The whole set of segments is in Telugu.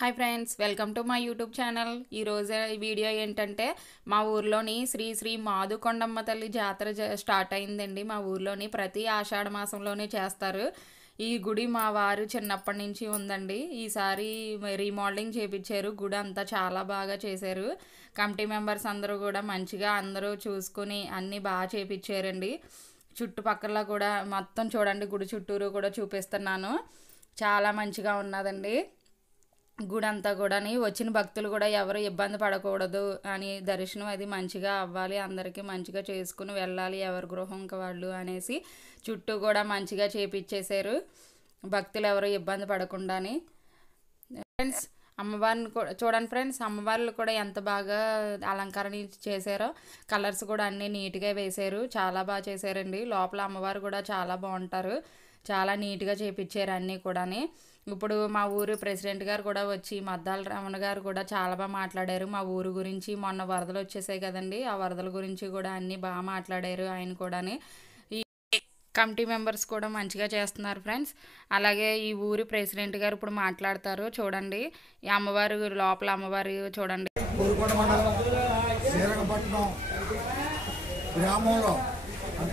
Hi friends, welcome to my YouTube channel. ఈరోజు ఈ వీడియో ఏంటంటే మా ఊర్లోని శ్రీ శ్రీ మాదుకొండమ్మ తల్లి జాతర స్టార్ట్ అయిందండి. మా ఊర్లోని ప్రతి ఆషాఢ మాసంలోనే చేస్తారు. ఈ గుడి మా వారు చిన్నప్పటి నుంచి ఉందండి. ఈసారి రీమోడలింగ్ చేపించారు. గుడి అంతా చాలా బాగా చేశారు. కమిటీ మెంబర్స్ అందరూ కూడా మంచిగా అందరూ చూసుకుని అన్నీ బాగా చేపించారండి. చుట్టుపక్కల కూడా మొత్తం చూడండి, గుడి చుట్టూరు కూడా చూపిస్తున్నాను. చాలా మంచిగా ఉన్నదండి. గుడి అంతా కూడా వచ్చిన భక్తులు కూడా ఎవరు ఇబ్బంది పడకూడదు అని, దర్శనం అది మంచిగా అవ్వాలి, అందరికీ మంచిగా చేసుకుని వెళ్ళాలి ఎవరి గృహంకి వాళ్ళు అనేసి చుట్టూ కూడా మంచిగా చేపిచ్చేశారు. భక్తులు ఎవరు ఇబ్బంది పడకుండాని. ఫ్రెండ్స్, అమ్మవారిని కూడా చూడండి ఫ్రెండ్స్, అమ్మవార్లు కూడా ఎంత బాగా అలంకరణ చేశారో. కలర్స్ కూడా అన్నీ నీట్గా వేశారు. చాలా బాగా చేశారండి. లోపల అమ్మవారు కూడా చాలా బాగుంటారు. చాలా నీట్గా చేపించారు అన్నీ కూడా. ఇప్పుడు మా ఊరు ప్రెసిడెంట్ గారు కూడా వచ్చి, మద్దాల రమణ గారు కూడా చాలా బాగా మాట్లాడారు మా ఊరు గురించి. మొన్న వరదలు వచ్చేసాయి కదండి, ఆ వరదల గురించి కూడా అన్నీ బాగా మాట్లాడారు ఆయన కూడా. ఈ కమిటీ మెంబర్స్ కూడా మంచిగా చేస్తున్నారు ఫ్రెండ్స్. అలాగే ఈ ఊరి ప్రెసిడెంట్ గారు ఇప్పుడు మాట్లాడతారు. చూడండి ఈ అమ్మవారు, లోపల అమ్మవారు చూడండి. గ్రామంలో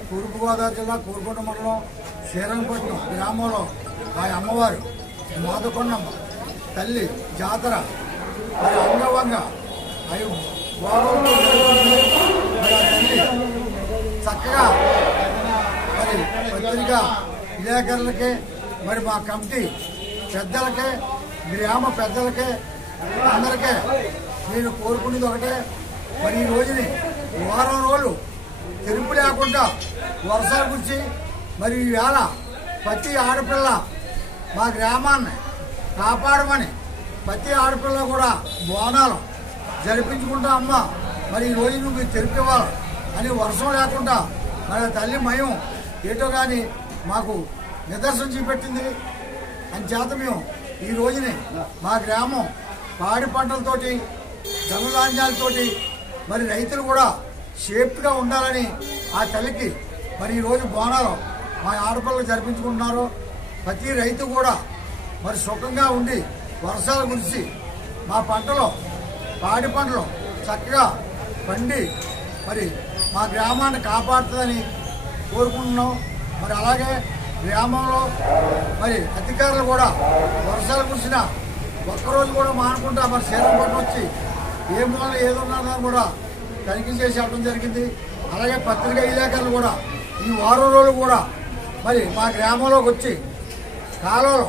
తూర్పుగోదావరి జిల్లా కోరుకొండ మండలం శ్రీరంగపట్నం గ్రామంలో ఆ అమ్మవారు మాదుకొండమ్మ తల్లి జాతర మరి అంగవంగా అవి తల్లి చక్కగా మరి పత్రికా విలేకరులకే, మరి మా కమిటీ పెద్దలకే, గ్రామ పెద్దలకే, అందరికీ నేను కోరుకునేది ఒకటే. మరి ఈ రోజుని వారం రోజులు తెరుపు లేకుండా వర్షాల గురించి మరి ఈవేళ ప్రతి ఆడపిల్ల మా గ్రామాన్ని కాపాడమని ప్రతి ఆడపిల్ల కూడా బోనాలు జరిపించుకుంటా, అమ్మ మరి ఈ రోజు నువ్వు తెరుపు ఇవ్వాలి అని వర్షం లేకుండా మరి తల్లి మయం ఏటో కానీ మాకు నిదర్శనం చూపెట్టింది. అని చేత మేము ఈ రోజుని మా గ్రామం పాడి పంటలతోటి, ధనధాన్యాలతోటి మరి రైతులు కూడా సేఫ్గా ఉండాలని ఆ తల్లికి మరి ఈరోజు బోనాలు మా ఆడపిల్లలు జరిపించుకుంటున్నారు. ప్రతి రైతు కూడా మరి సుఖంగా ఉండి వర్షాల గురించి మా పంటలో, పాడి పంటలు చక్కగా పండి మరి మా గ్రామాన్ని కాపాడుతుందని కోరుకుంటున్నాం. మరి అలాగే గ్రామంలో మరి అధికారులు కూడా వర్షాలు కురిసిన ఒక్కరోజు కూడా మానుకుంటా మరి శ్రీరంగపట్నం వచ్చి ఏ మూలన ఏదున్నదని కూడా తనిఖీ చేసి వెళ్ళడం జరిగింది. అలాగే పత్రికా విలేకరులు కూడా ఈ వారం రోజులు కూడా మరి మా గ్రామంలోకి వచ్చి కాలువలో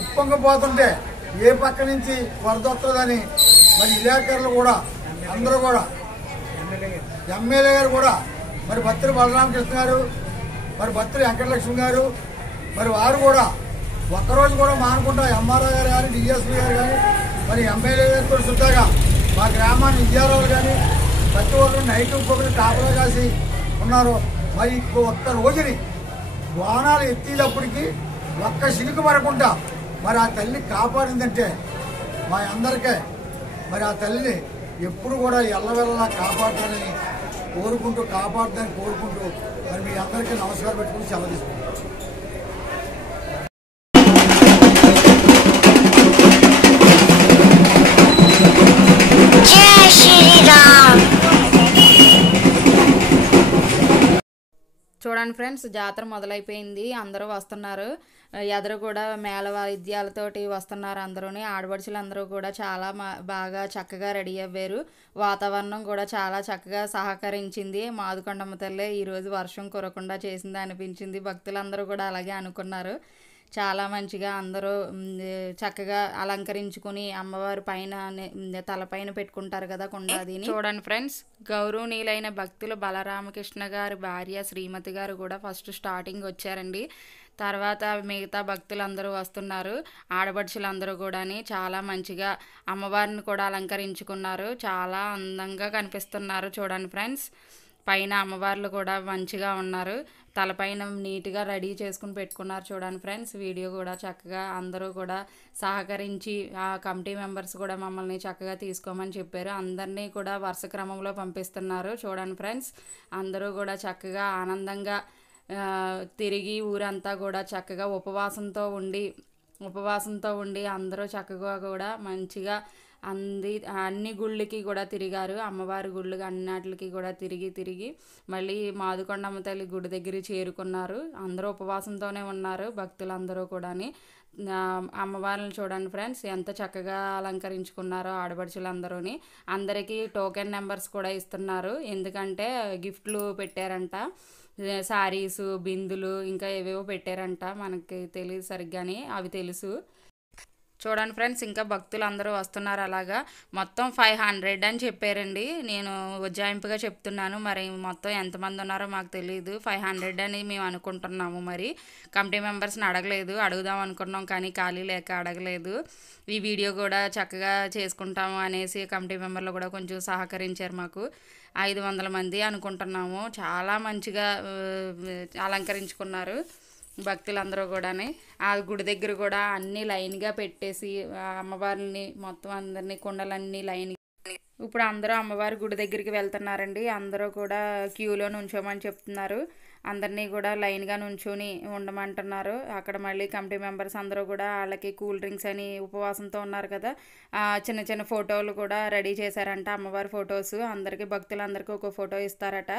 ఉప్పొంగిపోతుంటే ఏ పక్క నుంచి వరద వస్తుందని మరి విలేకరులు కూడా అందరూ కూడా, ఎమ్మెల్యే గారు కూడా మరి బత్తిరి బలరామకృష్ణ గారు, మరి బత్తిరి వెంకటలక్ష్మి గారు, మరి వారు కూడా ఒక్కరోజు కూడా మానుకుంటా ఎంఆర్ఓ గారు కానీ, డిఎస్పీ గారు కానీ, మరి ఎమ్మెల్యే గారితో శుద్ధంగా మా గ్రామాన్ని విద్యారాలు కానీ ప్రతి ఒక్కరు నైట్ ఇంకొకరు కాపలా కాసి ఉన్నారు. మరి ఒక్క రోజుని బోనాలు ఎత్తేటప్పటికి ఒక్క సినుకు పడకుండా మరి ఆ తల్లి కాపాడిందంటే మా అందరికీ మరి ఆ తల్లిని ఎప్పుడు కూడా ఎల్లవెల్లలా కాపాడుతానని కోరుకుంటూ మరి మీ అందరికీ నమస్కారం పెట్టుకుని సెలవు తీసుకుంటాం. చూడండి ఫ్రెండ్స్, జాతర మొదలైపోయింది. అందరూ వస్తున్నారు. ఎదురు కూడా మేళ వాయిద్యాలతోటి వస్తున్నారు అందరూ. ఆడపడుచులు అందరూ కూడా చాలా బాగా చక్కగా రెడీ అవ్వారు. వాతావరణం కూడా చాలా చక్కగా సహకరించింది. మాదుకొండమ్మ తల్లి ఈరోజు వర్షం కురకుండా చేసింది అనిపించింది. భక్తులందరూ కూడా అలాగే అనుకున్నారు. చాలా మంచిగా అందరూ చక్కగా అలంకరించుకుని అమ్మవారి పైన తలపైన పెట్టుకుంటారు కదా కుండాదిని. చూడండి ఫ్రెండ్స్, గౌరవనీయులైన భక్తులు బలరామకృష్ణ గారి భార్య శ్రీమతి గారు కూడా ఫస్ట్ స్టార్టింగ్ వచ్చారండి. తర్వాత మిగతా భక్తులందరూ వస్తున్నారు. ఆడపడుచులందరూ కూడా చాలా మంచిగా అమ్మవారిని కూడా అలంకరించుకున్నారు. చాలా అందంగా కనిపిస్తున్నారు. చూడండి ఫ్రెండ్స్, పైన అమ్మవార్లు కూడా మంచిగా ఉన్నారు. తలపైన నీట్గా రెడీ చేసుకుని పెట్టుకున్నారు. చూడండి ఫ్రెండ్స్, వీడియో కూడా చక్కగా అందరూ కూడా సహకరించి ఆ కమిటీ మెంబర్స్ కూడా మమ్మల్ని చక్కగా తీసుకోమని చెప్పారు. అందరినీ కూడా వరుస క్రమంలో పంపిస్తున్నారు. చూడండి ఫ్రెండ్స్, అందరూ కూడా చక్కగా ఆనందంగా తిరిగి ఊరంతా కూడా చక్కగా ఉపవాసంతో ఉండి ఉపవాసంతో ఉండి అందరూ చక్కగా కూడా మంచిగా అన్ని గుళ్ళకి కూడా తిరిగారు. అమ్మవారి గుళ్ళు అన్నిటికి కూడా తిరిగి మళ్ళీ మాదుకొండమ్మ తల్లి గుడి దగ్గర చేరుకున్నారు. అందరూ ఉపవాసంతోనే ఉన్నారు భక్తులందరూ కూడాని. అమ్మవారిని చూడండి ఫ్రెండ్స్, ఎంత చక్కగా అలంకరించుకున్నారో ఆడపడుచులందరూని. అందరికీ టోకెన్ నెంబర్స్ కూడా ఇస్తున్నారు, ఎందుకంటే గిఫ్ట్లు పెట్టారంట. శారీసు, బిందులు, ఇంకా ఏవేవో పెట్టారంట, మనకి తెలియదు సరిగ్గాని, అవి తెలుసు. చూడండి ఫ్రెండ్స్, ఇంకా భక్తులు అందరూ వస్తున్నారు. అలాగా మొత్తం 500 అని చెప్పారండి. నేను ఉజ్జాయింపుగా చెప్తున్నాను, మరి మొత్తం ఎంతమంది ఉన్నారో మాకు తెలియదు. 500 అని మేము అనుకుంటున్నాము. మరి కమిటీ మెంబర్స్ని అడుగుదాం అనుకున్నాం, కానీ ఖాళీ లేక అడగలేదు. ఈ వీడియో కూడా చక్కగా చేసుకుంటాము అనేసి కమిటీ మెంబర్లు కూడా కొంచెం సహకరించారు మాకు. 500 మంది అనుకుంటున్నాము. చాలా మంచిగా అలంకరించుకున్నారు భక్తులందరూ కూడాని. ఆ గుడి దగ్గర కూడా అన్ని లైన్గా పెట్టేసి అమ్మవారిని మొత్తం అందరినీ కుండలన్నీ లైన్. ఇప్పుడు అందరూ అమ్మవారి గుడి దగ్గరికి వెళ్తున్నారండి. అందరూ కూడా క్యూలో నుంచోమని చెప్తున్నారు. అందరినీ కూడా లైన్గా నుంచొని ఉండమంటున్నారు. అక్కడ మళ్ళీ కమిటీ మెంబర్స్ అందరూ కూడా వాళ్ళకి కూల్ డ్రింక్స్ అని, ఉపవాసంతో ఉన్నారు కదా, చిన్న చిన్న ఫోటోలు కూడా రెడీ చేశారంట, అమ్మవారి ఫొటోస్. అందరికీ భక్తులందరికీ ఒక ఫోటో ఇస్తారట.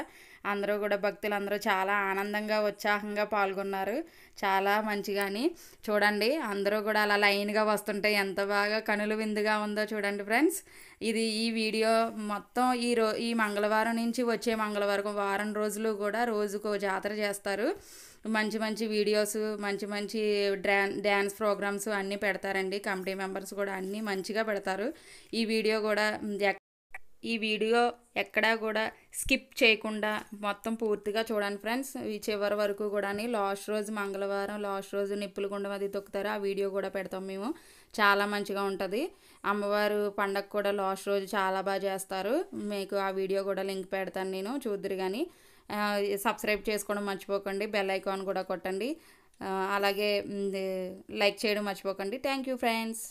అందరూ కూడా భక్తులందరూ చాలా ఆనందంగా ఉత్సాహంగా పాల్గొన్నారు. చాలా మంచిగాని చూడండి, అందరూ కూడా అలా లైన్గా వస్తుంటే ఎంత బాగా కనుల విందుగా ఉందో చూడండి ఫ్రెండ్స్. ఈ వీడియో మొత్తం ఈ మంగళవారం నుంచి వచ్చే మంగళవారం వారం రోజులు కూడా రోజుకో జాతర చేస్తారు. మంచి మంచి వీడియోస్, మంచి డ్యాన్స్ ప్రోగ్రామ్స్ అన్నీ పెడతారండి. కమిటీ మెంబర్స్ కూడా అన్నీ మంచిగా పెడతారు. ఈ వీడియో ఎక్కడా కూడా స్కిప్ చేయకుండా మొత్తం పూర్తిగా చూడండి ఫ్రెండ్స్. ఈ చివరి వరకు కూడా. లాస్ట్ రోజు మంగళవారం లాస్ట్ రోజు నిప్పుల గుండం అది తొక్కుతారు, ఆ వీడియో కూడా పెడతాం మేము. చాలా మంచిగా ఉంటుంది. అమ్మవారు పండగ కూడా లాస్ట్ రోజు చాలా బాగా చేస్తారు. మీకు ఆ వీడియో కూడా లింక్ పెడతాను నేను, చూద్దరు. కానీ సబ్స్క్రైబ్ చేసుకోవడం మర్చిపోకండి, బెల్ ఐకాన్ కూడా కొట్టండి, అలాగే లైక్ చేయడం మర్చిపోకండి. Thank you friends.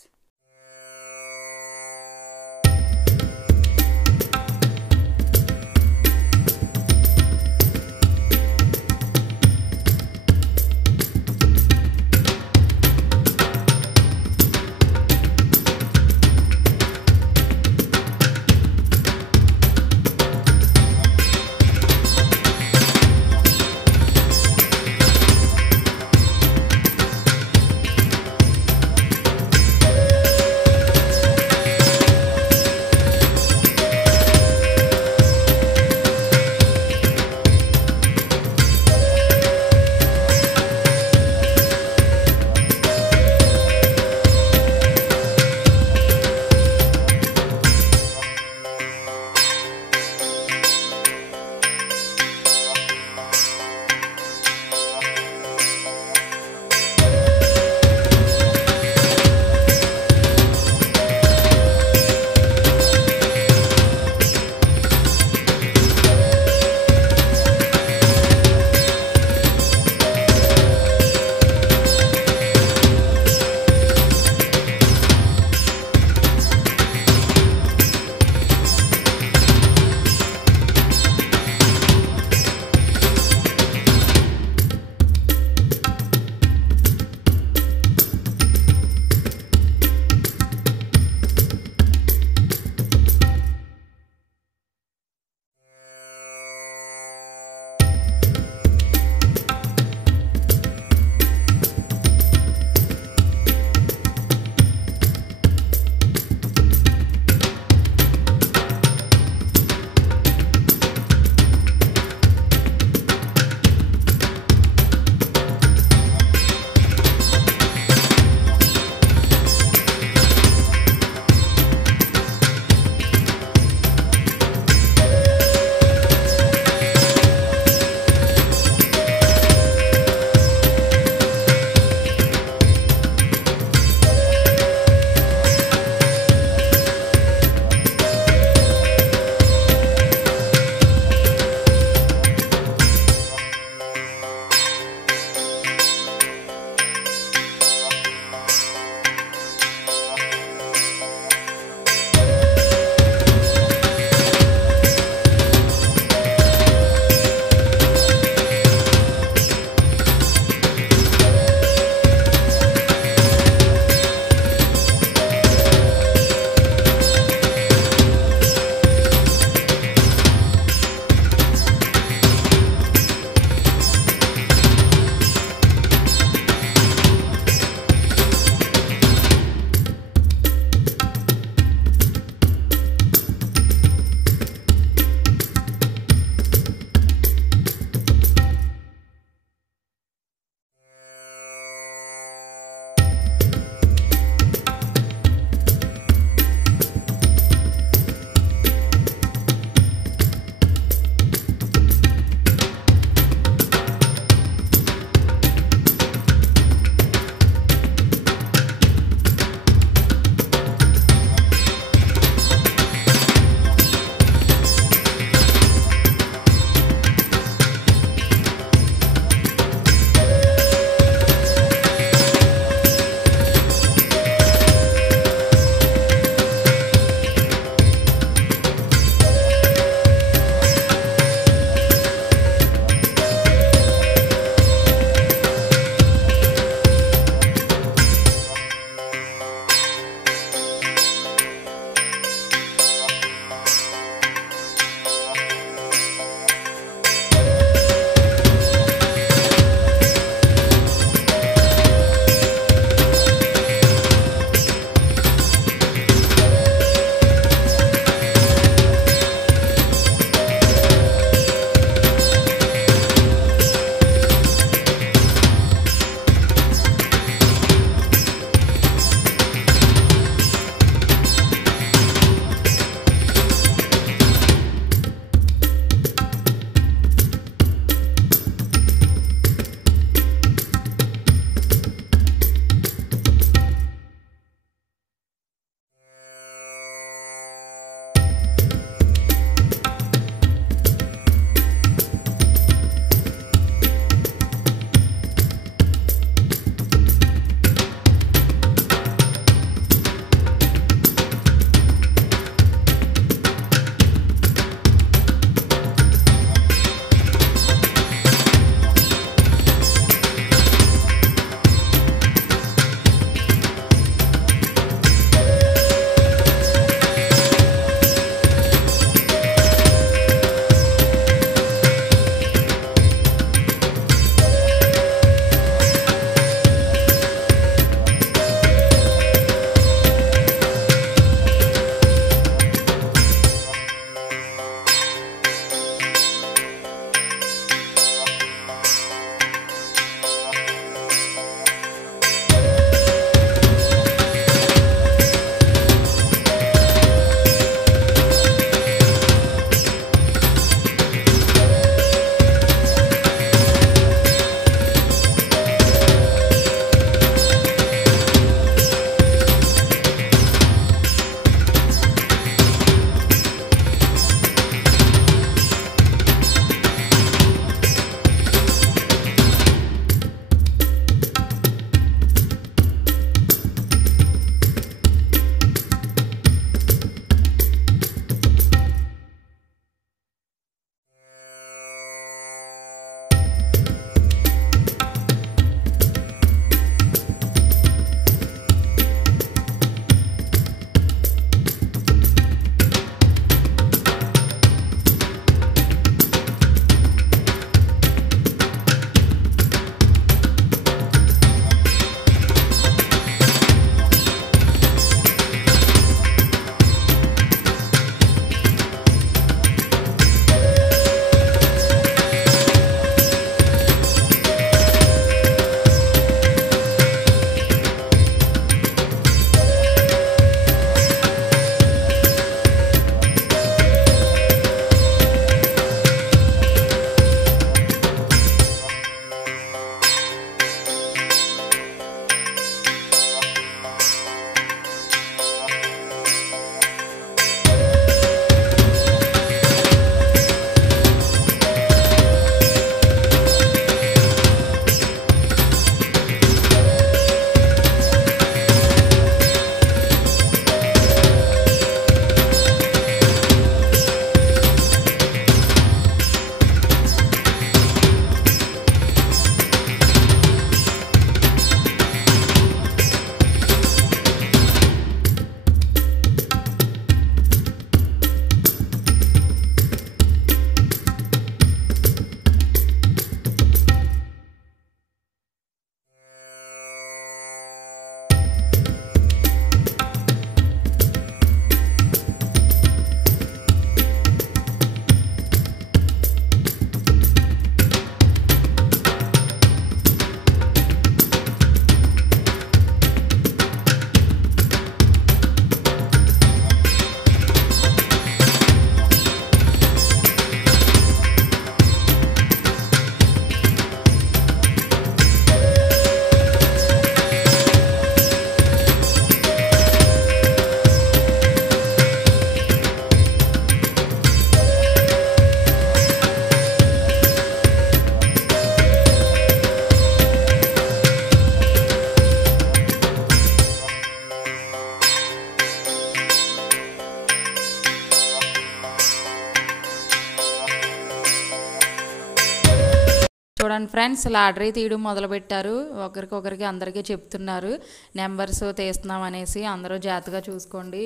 చూడండి ఫ్రెండ్స్, లాటరీ తీయడం మొదలుపెట్టారు. ఒకరికొకరికి అందరికీ చెప్తున్నారు నెంబర్స్ తీస్తున్నాం అనేసి. అందరూ జాగ్రత్తగా చూసుకోండి,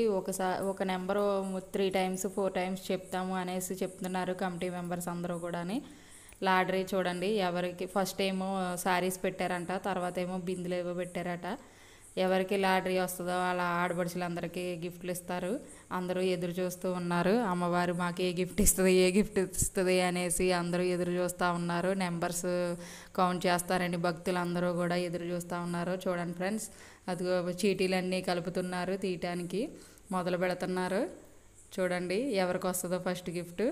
ఒక నెంబరు 3 times 4 times చెప్తాము అనేసి చెప్తున్నారు కమిటీ మెంబర్స్ అందరూ కూడా. లాటరీ చూడండి, ఎవరికి ఫస్ట్ ఏమో శారీస్ పెట్టారంట, తర్వాత ఏమో బిందులు ఏవో పెట్టారట. ఎవరికి లాటరీ వస్తుందో అలా ఆడపడుచులందరికీ గిఫ్ట్లు ఇస్తారు. అందరూ ఎదురు చూస్తూ ఉన్నారు, అమ్మవారు మాకు ఏ గిఫ్ట్ ఇస్తుంది అనేసి అందరూ ఎదురు చూస్తూ ఉన్నారు. నెంబర్స్ కౌంట్ చేస్తారండి, భక్తులందరూ కూడా ఎదురు చూస్తూ ఉన్నారు. చూడండి ఫ్రెండ్స్, అదిగో చీటీలన్నీ కలుపుతున్నారు, తీయటానికి మొదలు పెడుతున్నారు. చూడండి ఎవరికి వస్తుందో ఫస్ట్ గిఫ్ట్.